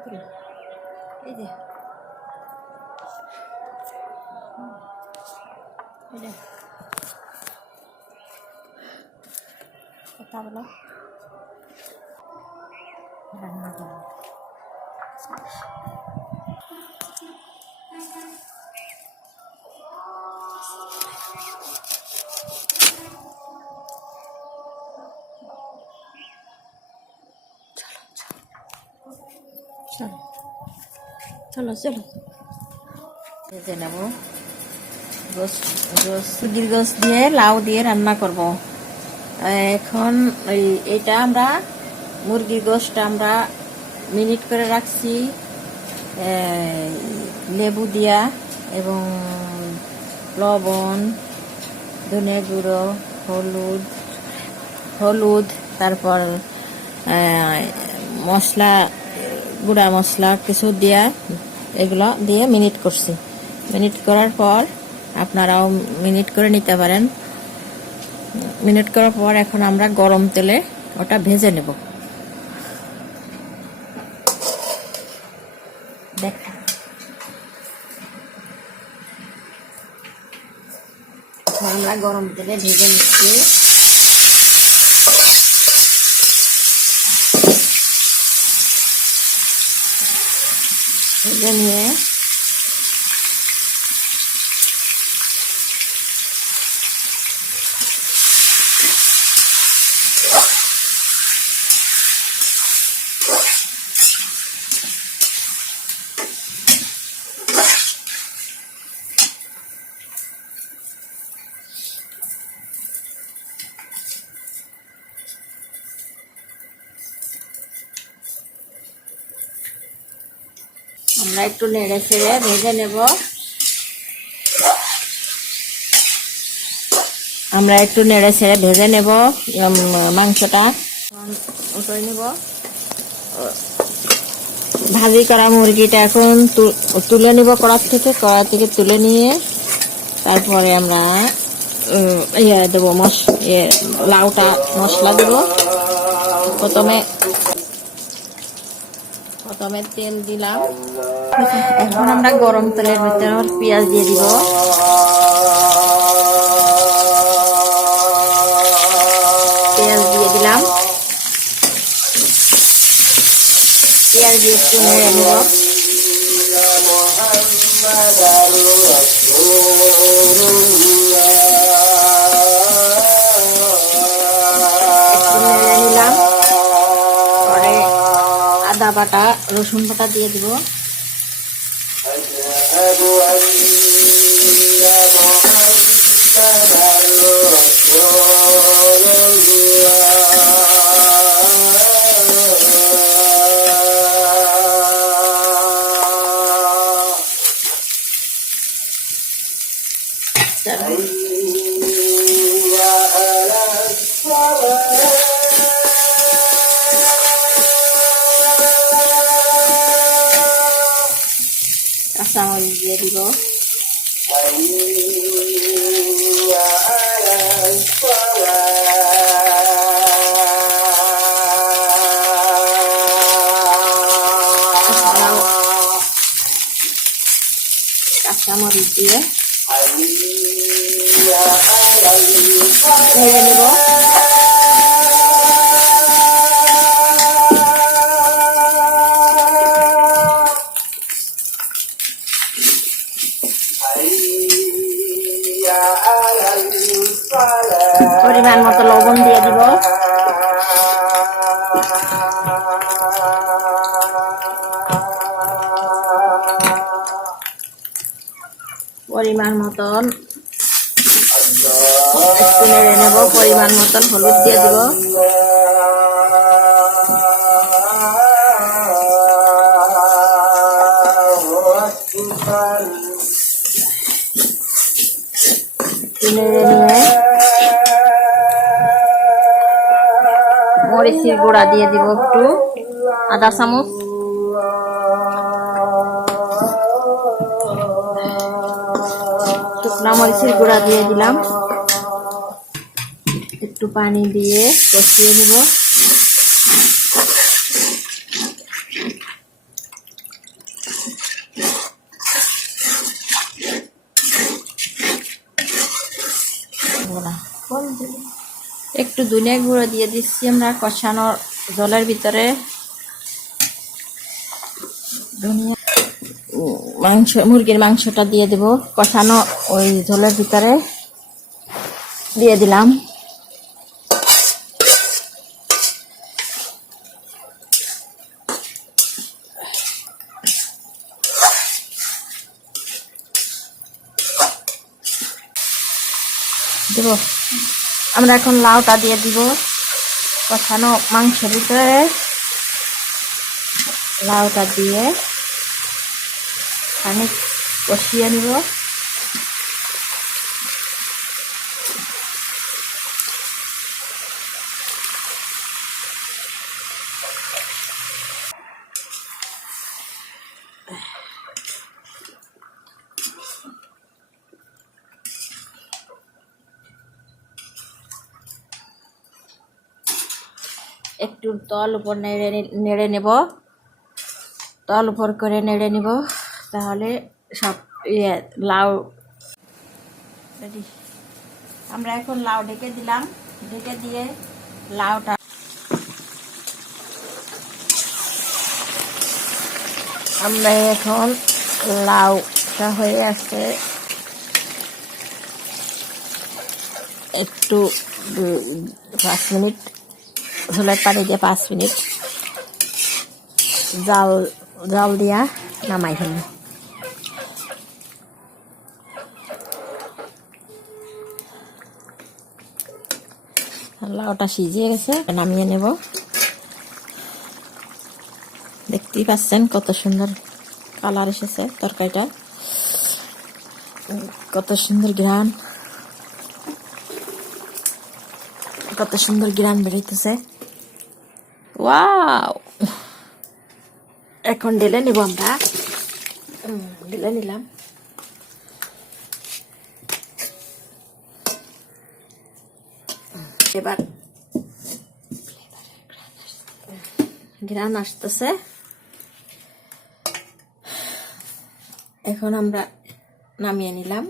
এই যে কথা বলো, রান্না করো। চলো চলো চলো ভেজে নেব। মুরগির গোশ দিয়ে লাউ দিয়ে রান্না করব। এখন এটা আমরা মুরগির গোশটা আমরা মিনিট করে রাখছি লেবু দিয়া এবং লবণ, ধনে গুঁড়ো, হলুদ তারপর মশলা, গুঁড়া মশলা কিছু দিয়া, এগুলো দিয়ে মিনিট করছি। মিনিট করার পর আপনারাও মিনিট করে নিতে পারেন। মিনিট করার পর এখন আমরা গরম তেলে ওটা ভেজে নেব। দেখা আমরা গরম তেলে ভেজে নিচ্ছি। ভেজে নিয়ে আমরা একটু নেড়ে ছেড়ে ভেজে নেব। মাংসটা উঠিয়ে নেব। ভাজি করা মুরগিটা এখন তুলে নিব কড়া থেকে তুলে নিয়ে তারপরে আমরা দেবো লাউটা মশলা দেব। প্রথমে তেল দিলাম। এখন আমরা গরম তেলের ভিতরে পেঁয়াজ দিয়ে দিব। পেঁয়াজ দিয়ে দিলাম। পেঁয়াজ দিয়ে একটু নেড়ে নেব। নিলাম পরে আদা বাটা, রসুন বাটা দিয়ে দিব। কাঁচামরিচ দিয়ে দিব। কাঁচামরিচ দিয়ে নেড়ে নেব। পরিমাণ মতো লবণ দিয়ে দিব। পরিমাণ মতন একটু নেড়ে নেব। পরিমাণ মতন হলুদ দিয়ে দিব। নেড়ে নিয়ে মরিচের গুঁড়া দিয়ে দিব একটু, আধা চামচ। শুকনা মরিচের গুঁড়া দিয়ে দিলাম। একটু পানি দিয়ে কষিয়ে নিব। একটু ধনিয়া গুঁড়ো দিয়ে দিচ্ছি আমরা কষানো জলের ভিতরে। মুরগির মাংসটা দিয়ে দেব কষানো ওই ঝোলের ভিতরে দিয়ে দিলাম। দেব আমরা এখন লাউটা দিয়ে দিব কষানো মাংসের ভিতরে। লাউটা দিয়ে খানিক কষিয়ে নিব। একটু তল উপর নেড়ে নেব, তল উপর করে নেড়ে নিব, তাহলে সব লাউ রেডি। আমরা এখন লাউ ঢেকে দিলাম, ঢেকে দিয়ে লাউটা আমরা এখন লাউটা হয়ে আসছে, একটু 5 মিনিট ঝোলের পানি দিয়ে 5 মিনিট জাল দিয়া নামাই ফেলব। লাউটা সিজিয়ে গেছে, নামিয়ে নেব। দেখতেই পাচ্ছেন কত সুন্দর কালার এসেছে তরকারিটা, কত সুন্দর ঘ্রাণ, কত সুন্দর ঘ্রাণ বেরোইতেছে। ওয়াও! এখন ঢেলে নিব আমরা, ঢেলে নিলাম। এবার ঘ্রাণ আসতেছে, এখন আমরা নামিয়ে নিলাম।